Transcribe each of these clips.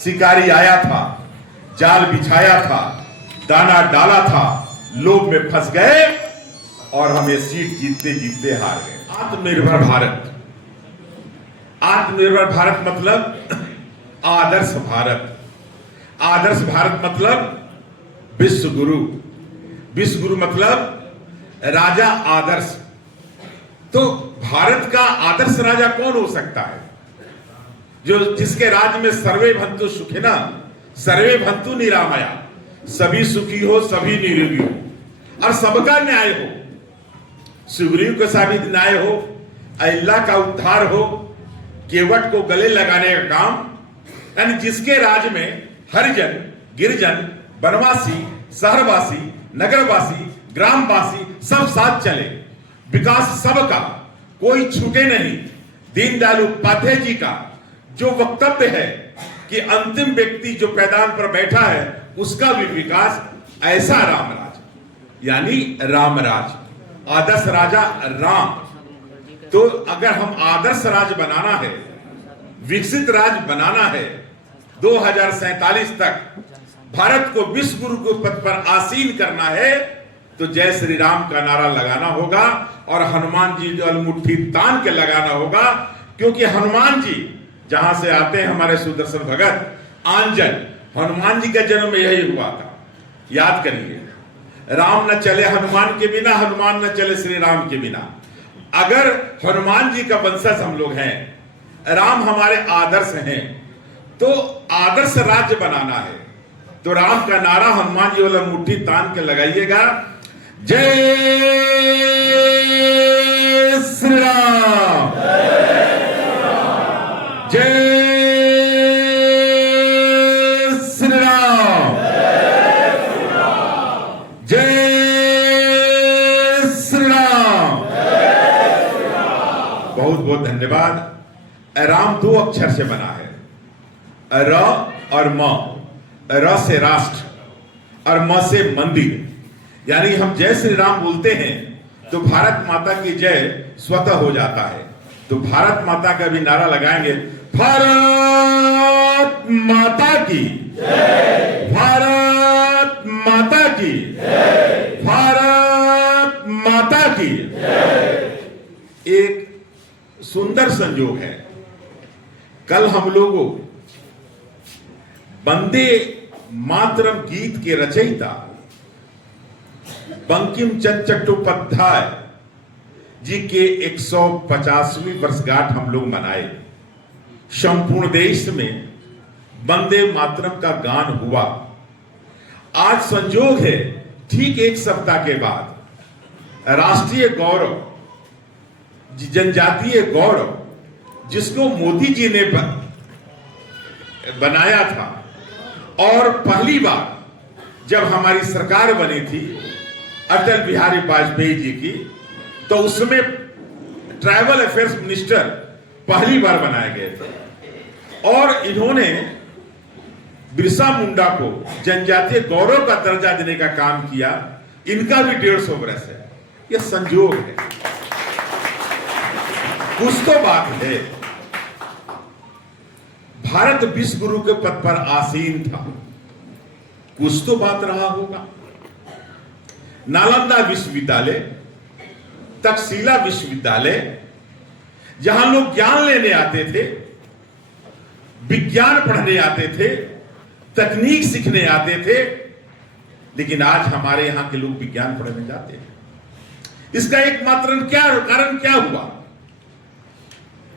शिकारी आया था, जाल बिछाया था, दाना डाला था, लोभ में फंस गए और हम ये सीट जीतते जीतते हार गए। आत्मनिर्भर भारत, आत्मनिर्भर भारत मतलब आदर्श भारत, आदर्श भारत मतलब विश्व गुरु, विश्व गुरु मतलब राजा आदर्श। तो भारत का आदर्श राजा कौन हो सकता है? जो जिसके राज्य में सर्वे भंतु सुखिना सर्वे भंतु निरामया, सभी सुखी हो, सभी निरोगी हो और सबका न्याय हो, सुग्रीव का साथ न्याय हो, अहिल्या का उद्धार हो, केवट को गले लगाने का काम, यानी जिसके राज्य में हरिजन, गिरिजन, वनवासी, शहरवासी, नगरवासी, ग्रामवासी सब साथ चले, विकास सबका, कोई छूटे नहीं। दीनदयाल उपाध्याय जी का जो वक्तव्य है कि अंतिम व्यक्ति जो पैदान पर बैठा है उसका भी विकास, ऐसा रामराज यानी रामराज, आदर्श राजा राम। तो अगर हम आदर्श राज बनाना है, विकसित राज बनाना है, 2047 तक भारत को विश्व गुरु के पद पर आसीन करना है, तो जय श्री राम का नारा लगाना होगा और हनुमान जी जो मुट्ठी तान के लगाना होगा। क्योंकि हनुमान जी जहां से आते हैं हमारे सुदर्शन भगत आंजन, हनुमान जी का जन्म यही हुआ था। याद करिए, राम न चले हनुमान के बिना, हनुमान न चले श्री राम के बिना। अगर हनुमान जी का वंशज हम लोग हैं, राम हमारे आदर्श हैं, तो आदर्श राज्य बनाना है। तो राम का नारा हनुमान जी वाला मुट्ठी तान के लगाइएगा, जय श्री राम, जय श्री राम, जय श्री राम। बहुत बहुत धन्यवाद। राम दो अक्षर से बना है, र और म। र से राष्ट्र और म से मंदिर। यानी हम जय श्री राम बोलते हैं तो भारत माता की जय स्वतः हो जाता है। तो भारत माता का भी नारा लगाएंगे, भारत माता की जय, भारत माता की जय, भारत माता की जय। एक सुंदर संयोग है, कल हम लोगों वंदे मातरम गीत के रचयिता बंकिम चंद्र चट्टोपाध्याय जी के 150वीं वर्षगांठ हम लोग मनाए। संपूर्ण देश में वंदे मातरम का गान हुआ। आज संयोग है, ठीक एक सप्ताह के बाद राष्ट्रीय गौरव, जनजातीय गौरव, जिसको मोदी जी ने बनाया था, और पहली बार जब हमारी सरकार बनी थी अटल बिहारी वाजपेयी जी की, तो उसमें ट्राइबल अफेयर्स मिनिस्टर पहली बार बनाए गए थे। और इन्होंने बिरसा मुंडा को जनजातीय गौरव का दर्जा देने का काम किया। इनका भी 150 वर्ष है। यह संयोग है, कुछ तो बात है। भारत विश्व गुरु के पद पर आसीन था, कुछ तो बात रहा होगा। नालंदा विश्वविद्यालय, तक्षशिला विश्वविद्यालय, जहां लोग ज्ञान लेने आते थे, विज्ञान पढ़ने आते थे, तकनीक सीखने आते थे, लेकिन आज हमारे यहां के लोग विज्ञान पढ़ने जाते हैं। इसका एकमात्र कारण क्या हुआ?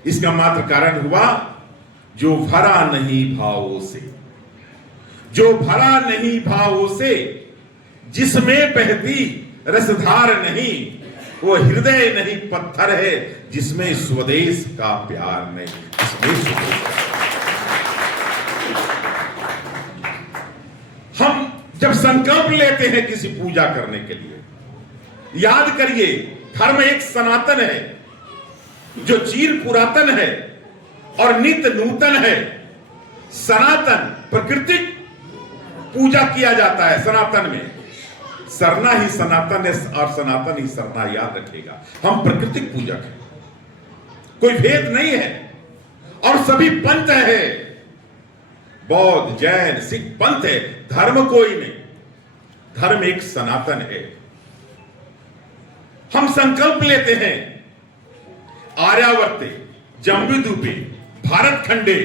इसका मात्र कारण हुआ, जो भरा नहीं भावों से, जो भरा नहीं भावों से, जिसमें बहती रसधार नहीं, वो हृदय नहीं पत्थर है, जिसमें स्वदेश का प्यार नहीं। हम जब संकल्प लेते हैं किसी पूजा करने के लिए, याद करिए, धर्म एक सनातन है, जो चिर पुरातन है और नित्य नूतन है। सनातन प्राकृतिक पूजा किया जाता है। सनातन में सरना ही सनातन है और सनातन ही सरना, याद रखिएगा। हम प्राकृतिक पूजक हैं, कोई भेद नहीं है, और सभी पंथ है। बौद्ध, जैन, सिख पंथ है, धर्म कोई नहीं, धर्म एक सनातन है। हम संकल्प लेते हैं आर्यावर्ते, जम्बूद्वीपे, भारत खंडे।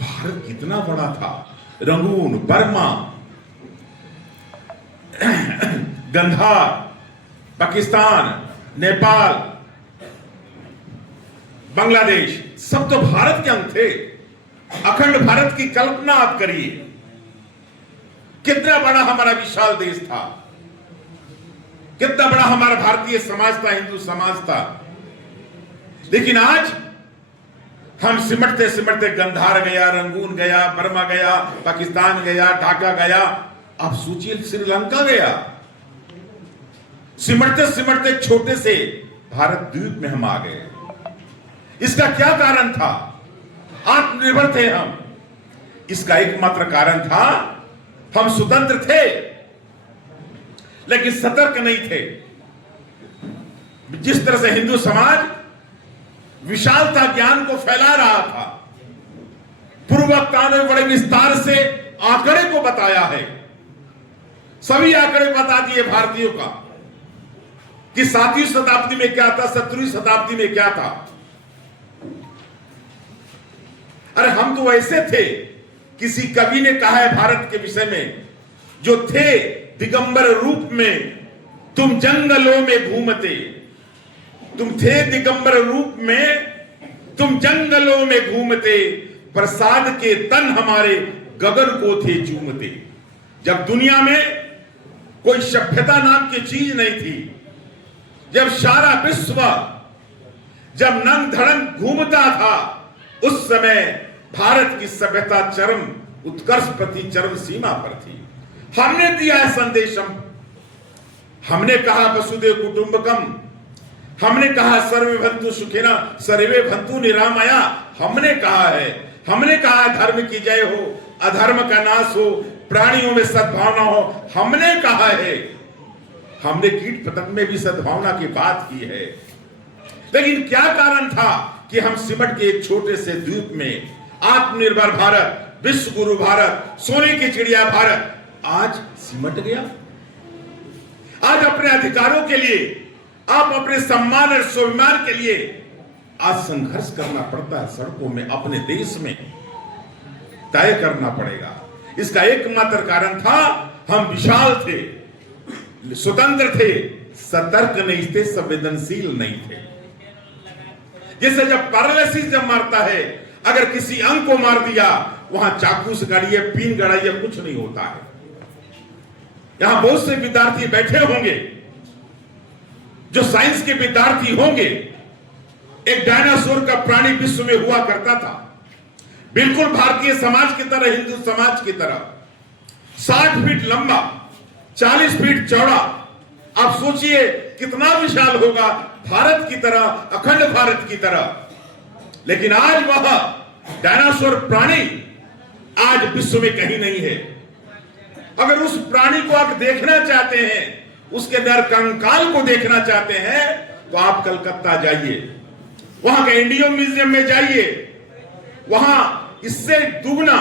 भारत कितना बड़ा था, रंगून, बर्मा, गंधार, पाकिस्तान, नेपाल, बांग्लादेश, सब तो भारत के अंग थे। अखंड भारत की कल्पना आप करिए, कितना बड़ा हमारा विशाल देश था, कितना बड़ा हमारा भारतीय समाज था, हिंदू समाज था। लेकिन आज हम सिमटते सिमटते गंधार गया, रंगून गया, बर्मा गया, पाकिस्तान गया, ढाका गया, आप सोचिए श्रीलंका गया। सिमटते सिमटते छोटे से भारत द्वीप में हम आ गए। इसका क्या कारण था? आत्मनिर्भर थे हम। इसका एकमात्र कारण था हम स्वतंत्र थे, लेकिन सतर्क नहीं थे। जिस तरह से हिंदू समाज विशालता ज्ञान को फैला रहा था, पूर्ववक्ताओं ने बड़े विस्तार से आंकड़े को बताया है। सभी आंकड़े बता दिए भारतीयों का कि 7वीं शताब्दी में क्या था, 17वीं शताब्दी में क्या था। अरे हम तो ऐसे थे, किसी कवि ने कहा है भारत के विषय में, जो थे दिगंबर रूप में तुम जंगलों में घूमते। तुम थे दिगंबर रूप में तुम जंगलों में घूमते, प्रसाद के तन हमारे गगन को थे चूमते। जब दुनिया में कोई सभ्यता नाम की चीज नहीं थी, जब सारा विश्व जब नंग धड़ंग घूमता था, उस समय भारत की सभ्यता चरम उत्कर्ष प्रति चरम सीमा पर थी। हमने दिया है संदेश। हमने कहा वसुदेव कुटुंबकम, हमने कहा सर्वे भंतु सुखिना सर्वे भंतु निरामया। हमने कहा है, हमने कहा धर्म की जय हो, अधर्म का नाश हो, प्राणियों में सद्भावना हो। हमने कहा है, हमने कीट पतंग में भी सद्भावना की बात की है। लेकिन क्या कारण था कि हम सिमट के एक छोटे से द्वीप में आत्मनिर्भर भारत, विश्व गुरु भारत, सोने की चिड़िया भारत आज सिमट गया। आज अपने अधिकारों के लिए, आप अपने सम्मान और स्वाभिमान के लिए आज संघर्ष करना पड़ता है सड़कों में, अपने देश में तय करना पड़ेगा। इसका एकमात्र कारण था हम विशाल थे, स्वतंत्र थे, सतर्क नहीं थे, संवेदनशील नहीं थे। जैसे जब पैरालिसिस जब मारता है, अगर किसी अंग को मार दिया, वहां चाकू से गाड़िए, पीन गड़ाइए, कुछ नहीं होता है। यहां बहुत से विद्यार्थी बैठे होंगे जो साइंस के विद्यार्थी होंगे। एक डायनासोर का प्राणी विश्व में हुआ करता था, बिल्कुल भारतीय समाज की तरह, हिंदू समाज की तरह, 60 फीट लंबा, 40 फीट चौड़ा। आप सोचिए कितना विशाल होगा, भारत की तरह, अखंड भारत की तरह। लेकिन आज वह डायनासोर प्राणी आज विश्व में कहीं नहीं है। अगर उस प्राणी को आप देखना चाहते हैं, उसके नरकंकाल को देखना चाहते हैं, तो आप कलकत्ता जाइए, वहां के इंडियन म्यूजियम में जाइए। वहां इससे दुगना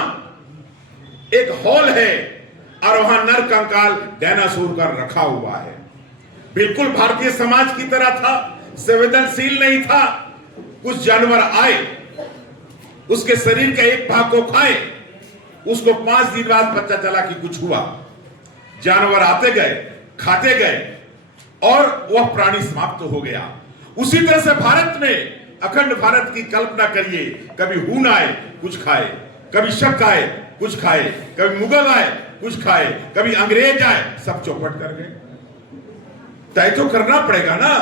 एक हॉल है और वहां नरकंकाल डायनासोर का रखा हुआ है। बिल्कुल भारतीय समाज की तरह था, संवेदनशील नहीं था। कुछ जानवर आए, उसके शरीर के एक भाग को खाए, उसको 5 दिन बाद पता चला कि कुछ हुआ। जानवर आते गए, खाते गए और वह प्राणी समाप्त हो गया। उसी तरह से भारत में, अखंड भारत की कल्पना करिए, कभी हून आए कुछ खाए, कभी शक आए कुछ खाए, कभी मुगल आए कुछ खाए, कभी अंग्रेज आए, सब चौपट कर गए। तय तो करना पड़ेगा ना।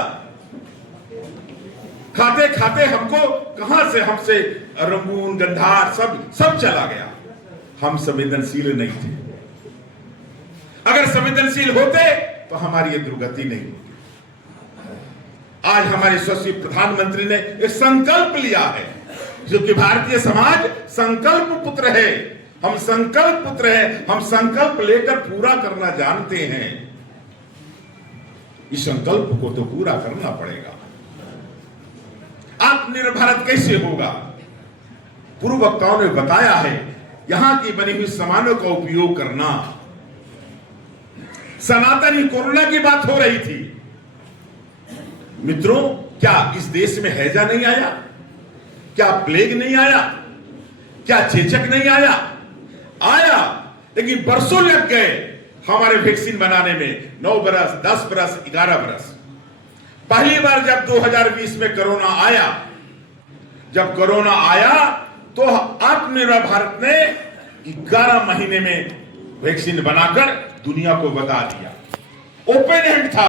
खाते खाते हमको कहां से, हमसे रंगून, गंधार सब चला गया। हम संवेदनशील नहीं थे। अगर संवेदनशील होते तो हमारी ये दुर्गति नहीं होती। आज हमारे यशस्वी प्रधानमंत्री ने एक संकल्प लिया है, जो कि भारतीय समाज संकल्प पुत्र है। हम संकल्प पुत्र हैं, हम संकल्प लेकर पूरा करना जानते हैं। इस संकल्प को तो पूरा करना पड़ेगा। आत्मनिर्भर भारत कैसे होगा? पूर्व वक्ताओं ने बताया है, यहां की बनी हुई सामानों का उपयोग करना। सनातनी कोरोना की बात हो रही थी। मित्रों, क्या इस देश में हैजा नहीं आया? क्या प्लेग नहीं आया? क्या चेचक नहीं आया? आया, लेकिन बरसों लग गए हमारे वैक्सीन बनाने में। 9 बरस, 10 बरस, 11 बरस। पहली बार जब 2020 में कोरोना आया, तो आत्मनिर्भर भारत ने 11 महीने में वैक्सीन बनाकर दुनिया को बता दिया। ओपन हैंड था।